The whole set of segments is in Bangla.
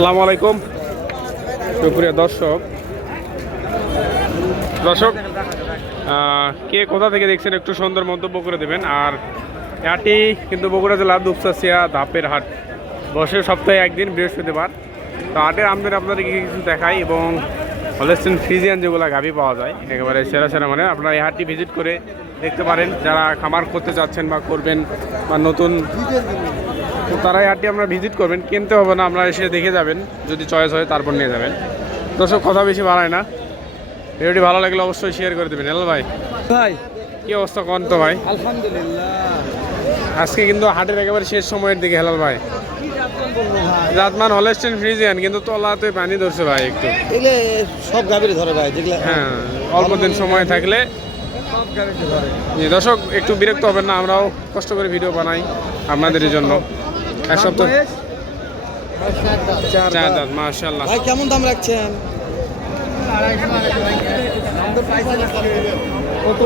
আসসালামু আলাইকুম সুপ্রিয় দর্শক কে কোথা থেকে দেখছেন একটু সুন্দর মন্তব্য করে দেবেন। আর এটি কিন্তু বগুড়া জেলার দুপচাচিয়া ধাপের হাট বসে সপ্তাহে একদিন বৃহস্পতিবার। তো হাটের আমদানি আপনাদেরকে কিছু দেখাই এবং হলস্টেইন ফ্রিজিয়ান যেগুলো গাভী পাওয়া যায় একেবারে সেরা সেরা মানে আপনারা এই হাটটি ভিজিট করে দেখতে পারেন। যারা খামার করতে চাচ্ছেন বা করবেন বা নতুন, তো তারা এই হাটটি আপনারা ভিজিট করবেন, কিনতে হবে না, আপনারা এসে দেখে যাবেন, যদি চয়েস হয় তারপর নিয়ে যাবেন। দর্শক কথা বেশি বাড়ায় না, ভিডিওটি ভালো লাগলে অবশ্যই শেয়ার করে দেবেন। হেলাল ভাই, কি অবস্থা কোন তো ভাই? আলহামদুলিল্লাহ, আজকে কিন্তু হাটের একেবারে শেষ সময়ের দিকে। হেলাল ভাই, জাতমান হলস্টেইন ফ্রিজিয়ান, কিন্তু তলাতে পানি ধরছে ভাই একটু। এগুলো সব গাভীর ধরে ভাই, যেগুলো হ্যাঁ, অল্প দিন সময় থাকলে সব গাভীর ধরে। দর্শক একটু বিরক্ত হবেন না, আমরাও কষ্ট করে ভিডিও বানাই আপনাদের জন্য। এক সপ্তাহ চার দাঁত, মাশাআল্লাহ। ভাই কেমন দাম রাখছেন? কত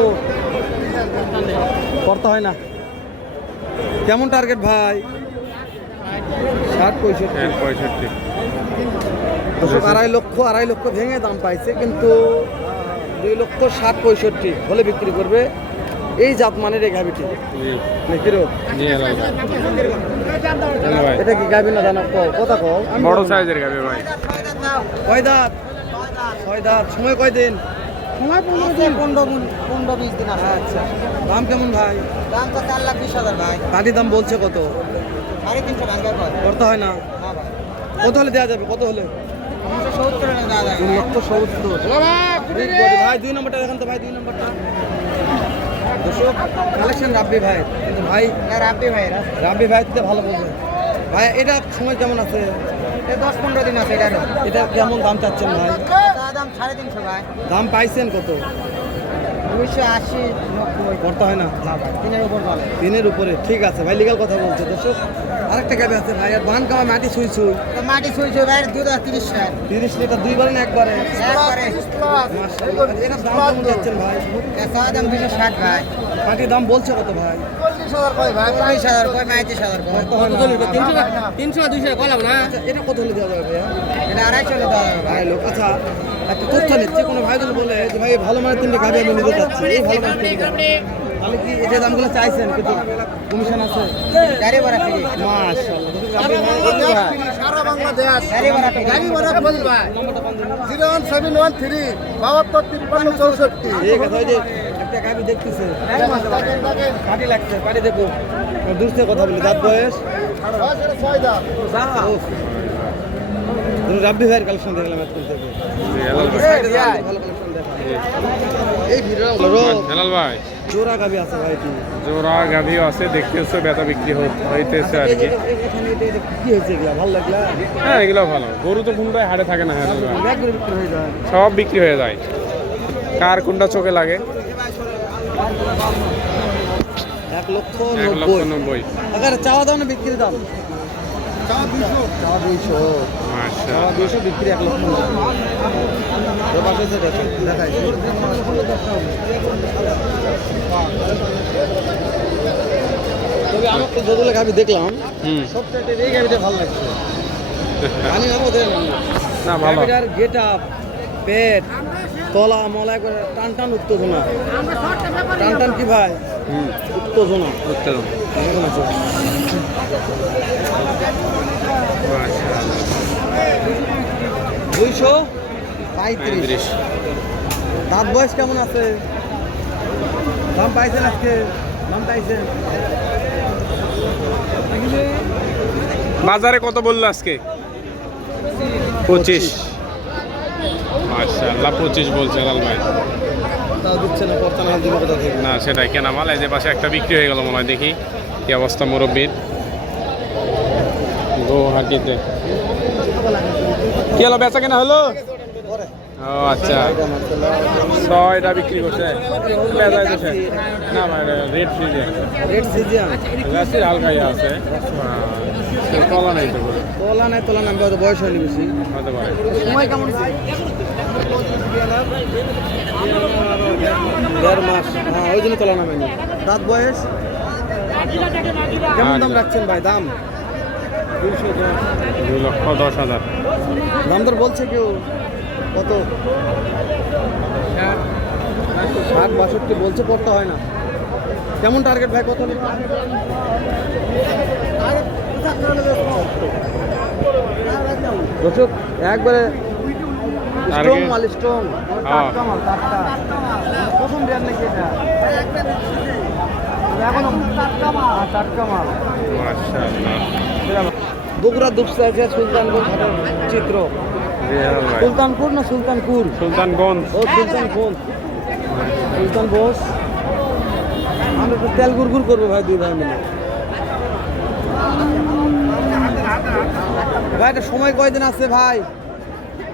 করতে হয় না? কেমন টার্গেট ভাই? 60-65। দর্শক আড়াই লক্ষ ভেঙে দাম পাইছে, কিন্তু 2,60,65 হলে বিক্রি করবে এই জাতমানের এই গাভিটি। জি হেলাল ভাই, এটা কি গাভি না দানা কথা কও? বড় সাইজের গাভী ভাই। কয় দাঁত? 6 দাঁত। সময় কয় দিন? সময় 15 দিন। 15-20 দিন আছে। আচ্ছা, দাম কেমন ভাই? দাম তো 4,20,000 ভাই। পাটির দাম বলছে কত? 350 ভাঙবে ভাই। করতে হয় না? না ভাই। কত হলে দেওয়া যাবে? কত হলে? 370 এর দাদা। 2,70,000। ভাই 2 নম্বরটা দেখান তো ভাই, 2 নম্বরটা। দর্শক কালেকশন রাব্বি ভাই, কিন্তু ভাই রাব্বি ভাই। রাব্বি ভাই তো ভালো বলবে ভাই। এটা সময় কেমন আছে? এই 10-15 দিন আছে এটা। এটা কেমন দাম চাচ্ছেন ভাই? দাম 350 ভাই। দাম পাইছেন কত? 280 90 করতে হয় না? না ভাই, 3 এর উপর বলে। 3 উপরে। ঠিক আছে ভাই, লিগাল কথা বলছে। দর্শক আরেকটা গাবি আছে ভাই, আর বান কামা মাটি ছুঁই তো মাটি ছুঁইছে ভাই, দুধ আর 30 টাকা। 30 লিটার দুইবারে না একবারে? একবারে। মাশাআল্লাহ। এটার দাম কেমন যাচ্ছেন ভাই? এসা দাম 260 ভাই। পাটির দাম বলছে কত ভাই? 40,000 কই ভাই, 40,000 কই, 35,000 কই। কত হলে দেওয়া যাবে? 300 200 কইলাম না। আচ্ছা, এটা কত হলে দেওয়া যাবে ভাইয়া? এটা 250 দাদা ভাই। ভাই লোক, আচ্ছা একটা তথ্য নিচ্ছে, কোনো ভাই যদি বলে যে ভাই ভালো মানের 3টা গাভি আমি নিতে চাচ্ছি, এই ভালো মানের 3টা, তাহলে কি এই যে দামগুলো চাইছেন কিন্তু কমিশন আছে? গাড়ি ভাড়া ফ্রি। মাশাআল্লাহ। সারা বাংলাদেশ গাড়ি ভাড়া ফ্রি। গাড়ি ভাড়া ফ্রি ভাই। 01713 72 53 64। ঠিক আছে, ওই যে একটা গাভি দেখতেছে, পাটি লাগছে, পাটি দেখো, দূর থেকে কথা বলি। দাঁত বয়স? উফ। তুমি রাব্বি ভাইয়ের কালেকশন দেখলাম এত থেকে। হেলাল ভাই, ভালো কালেকশন দেখা। এই ভিডিও হেলাল ভাই, জোড়া গাভি আছে ভাই কি? জোড়া গাভীও আছে, দেখতেছে বেচা বিক্রি হইতেছে আর কি। এখানে এটা কি হয়েছে এগুলা? ভালো লাগলা? হ্যাঁ, এগুলো ভালো। গরু তো কোনটাই হাটে থাকে না। হেলাল ভাই, ব্যাগ করে বিক্রি হয়ে যায়। সব বিক্রি হয়ে যায়, কার কোনটা চোখে লাগে। 1,90,000। 1,90,000। আগার চাওয়া দাও না বিক্রি দাম? চাওয়া 200। মাশাআল্লাহ। 200 বিক্রি 1,90,000। তো পাশে সেটা দেখাই। তবে আমার তো যতগুলো গাভি দেখলাম সবটাতে এই গাভিটা ভালো লাগছে। আমি আরো দেখলাম না, ভালো। গাভিটার গেট আপ, পেট, তলা মলা করে টান টান উত্তেজনা। টান টান কি ভাই? উত্তেজনা। উত্তম। এরকম আছে। মাশাআল্লাহ। 235। দাঁত বয়স কেমন আছে? দাম পাইছেন আজকে? দাম পাইছেন? বাজারে কত বললো আজকে? 25। মাশাআল্লাহ, 25 বলছে হেলাল ভাই। তাও দিচ্ছে না, পড়তা না দিবে কোথা থেকে? না, সেটাই কেনা মাল। এই যে পাশে একটা বিক্রি হয়ে গেল মনে হয়, দেখি কি অবস্থা মুরব্বির গৌহাটিতে। কি হলো, বেচা কেনা হলো? ও আচ্ছা, 6টা বিক্রি করছে। না ভাই, রেড ফ্রিজে রেড সিজিয়ান হালকা ইয়ে আছে, তলা নাই তো করে। তোলা নাই, তোলা নামবে, হয়তো বয়স হয়নি বেশি। হতে পারে। সময় কেমন? 1.5 মাস। হ্যাঁ, ওই জন্য তোলা নামেনি। দাঁত বয়স কেমন দাম রাখছেন ভাই? দাম 2,10,000। দাম দর বলছে কেউ কত? 60-62 বলছে, পড়তে হয় না। কেমন টার্গেট ভাই, কত? দর্শক একবারে স্ট্রং মাল, স্ট্রং টাটকা মাল, টাটকা। প্রথম বিয়ার নাকি এটা? এখনো টাটকা মাল। মাশাআল্লাহ। বগুড়া দুপসা আছে, সুলতানগঞ্জ হাটের চিত্র। সুলতানপুর না সুলতানপুর? সুলতানগঞ্জ। ও সুলতানগঞ্জ, সুলতানগঞ্জ। আমরা একটু তেল গুড় করবো ভাই, দুই ভাই মিলে। ভাই এটা সময় কয়দিন আছে ভাই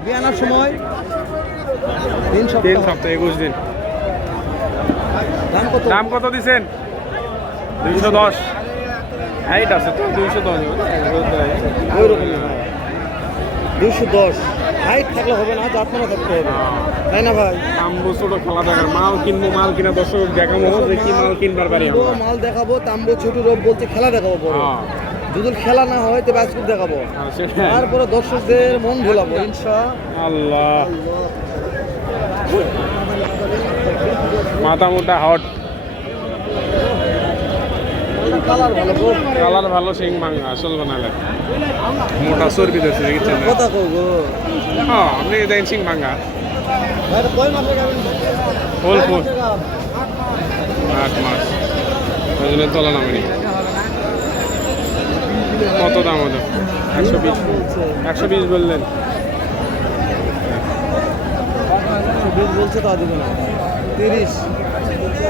বিয়ানোর সময়? 3 3 সপ্তাহ। সপ্তাহ 21 দিন। দাম কত? দাম কত দিছেন? 210। হাইট আছে তো 210। ওই রকম 210 হাইট থাকলে হবে না, জাতমানা থাকতে হবে, তাই না ভাই? তাম্বু ছোট খেলা দেখার মাল কিনবো, মাল কিনা দর্শক দেখাবো যে কি মাল কিনবার পারি বড় আমরা। মাল দেখাবো, তাম্বু ছোট রোগ বলতে খেলা দেখাবো বড়। হ্যাঁ, যদি খেলা না হয় তো বাস্কেট দেখাবো, সেটাই। তারপরে দর্শকদের মন ভোলাবো আল্লাহ, মাথা মোটা হট, কালার ভালো গো। কালার ভালো, সিং মাঙ্গা আসল বানালে মোটা চর্বি দিচ্ছে, দেখছেন না? কথা কও গো হ্যাঁ, আপনি দেখেন সিং মাঙ্গা ভাই, এটা কয় মাসে খাবেন? ফুল 8 মাস, ওই জন্য তোলা নামেনি। কত দাম ওদের? 120। 120 বললেন। 20 বলছে, তা দিবে না। 30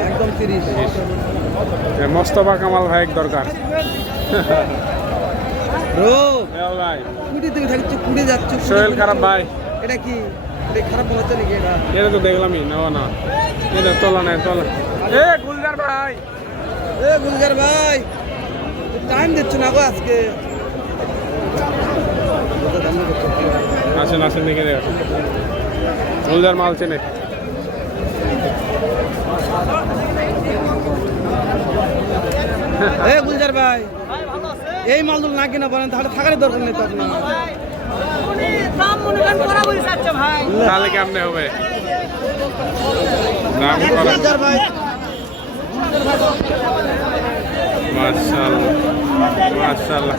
একদম 30। মোস্তফা কামাল ভাই দরকার। রোগ হ্যাঁ ভাই, কুড়ি থেকে থাকছে, কুড়ে যাচ্ছে। শরীর খারাপ ভাই। এটা কি? এটা খারাপ মনে হচ্ছে নাকি? এটা এটা তো দেখলামই, নেওয়া না, এটা তোলা নেই, তোলা। এ গুলজার ভাই, এ গুলজার ভাই, টাইম দিচ্ছ না গো আজকে। আসেন আসেন, দেখে আসেন। গুলজার মাল চেনে। এ গুলজার ভাই, এই মালদুল না কিনা বলেন তাহলে থাকার দরকার নেই তো আপনার। তাহলে কেমনে হবে? দাম করা। গুলজার ভাই, মাশাআল্লাহ, মাশাআল্লাহ।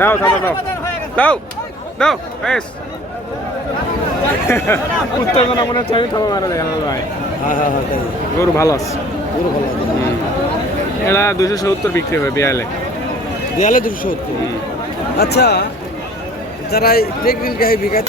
দাও দাও দাও দাও দাও, বেশ। উত্তেজনা মনে হচ্ছে আমি থামা মারা দেখাল ভাই। হ্যাঁ হ্যাঁ হ্যাঁ, তাই গরু ভালো আছে, পুরো ভালো আছে। এটা 270 বিক্রি হবে বিয়ালে। দেয়ালে 270। আচ্ছা, যারা প্রেগনেন্ট গাই বিকায়